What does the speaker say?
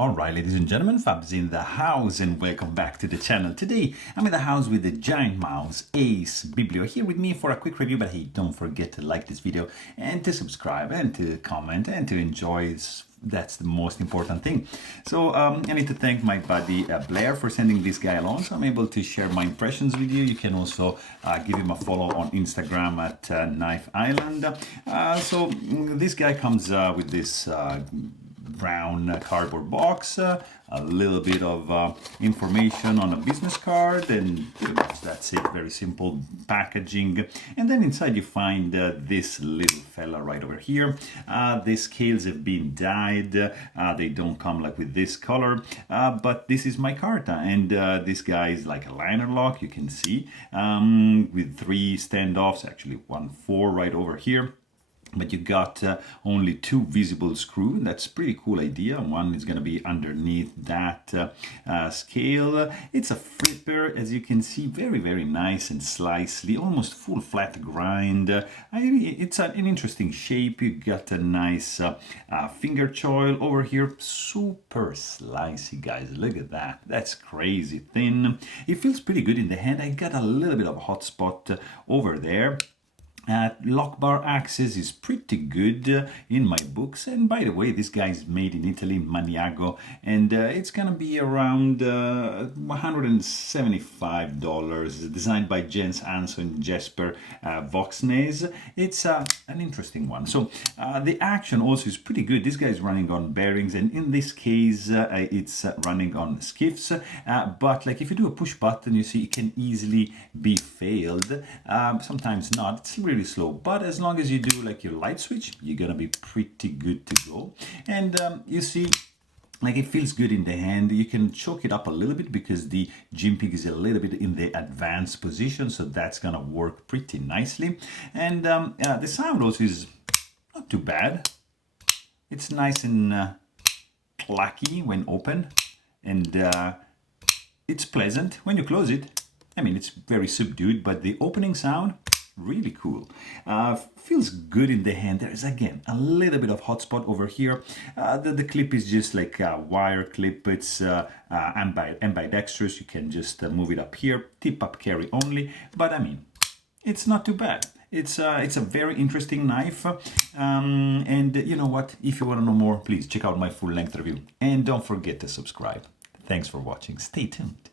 Alright, ladies and gentlemen, Fab's in the house and welcome back to the channel. Today, I'm in the house with the Giantmouse ACE Biblio here with me for a quick review, but hey, don't forget to like this video and to subscribe and to comment and to enjoy. That's the most important thing. So I need to thank my buddy Blair for sending this guy along, so I'm able to share my impressions with you. You can also give him a follow on Instagram at Knife Island. So this guy comes with this brown cardboard box, a little bit of information on a business card, and pretty much that's it. Very simple packaging. And then inside you find this little fella right over here. The scales have been dyed. They don't come like with this color, but this is my carta, and this guy is like a liner lock, you can see, with 3 standoffs, actually 4 right over here. But you got only 2 visible screws. That's pretty cool idea. One is going to be underneath that scale. It's a flipper, as you can see, very nice and slicey, almost full flat grind. It's an interesting shape. You got a nice finger choil over here. Super slicey, guys. Look at that. That's crazy thin. It feels pretty good in the hand. I got a little bit of a hot spot over there. Lock bar access is pretty good in my books, and by the way, this guy is made in Italy, in Maniago, and it's gonna be around $175, designed by Jens Anso and Jesper Voxnes. It's an interesting one. So the action also is pretty good. This guy is running on bearings, and in this case it's running on skiffs, but like if you do a push button, you see it can easily be failed. Sometimes not. It's really slow, but as long as you do like your light switch, you're gonna be pretty good to go. And you see, like, it feels good in the hand. You can choke it up a little bit because the jimping is a little bit in the advanced position, so that's gonna work pretty nicely. And the sound also is not too bad. It's nice and clacky when open, and it's pleasant when you close it. I mean, it's very subdued, but the opening sound, really cool. Feels good in the hand. There's again a little bit of hot spot over here. The clip is just like a wire clip. It's ambidextrous. You can just move it up here, tip up carry only, but I mean, it's not too bad. It's a very interesting knife, and you know what, if you want to know more, please check out my full length review, and don't forget to subscribe. Thanks for watching. Stay tuned.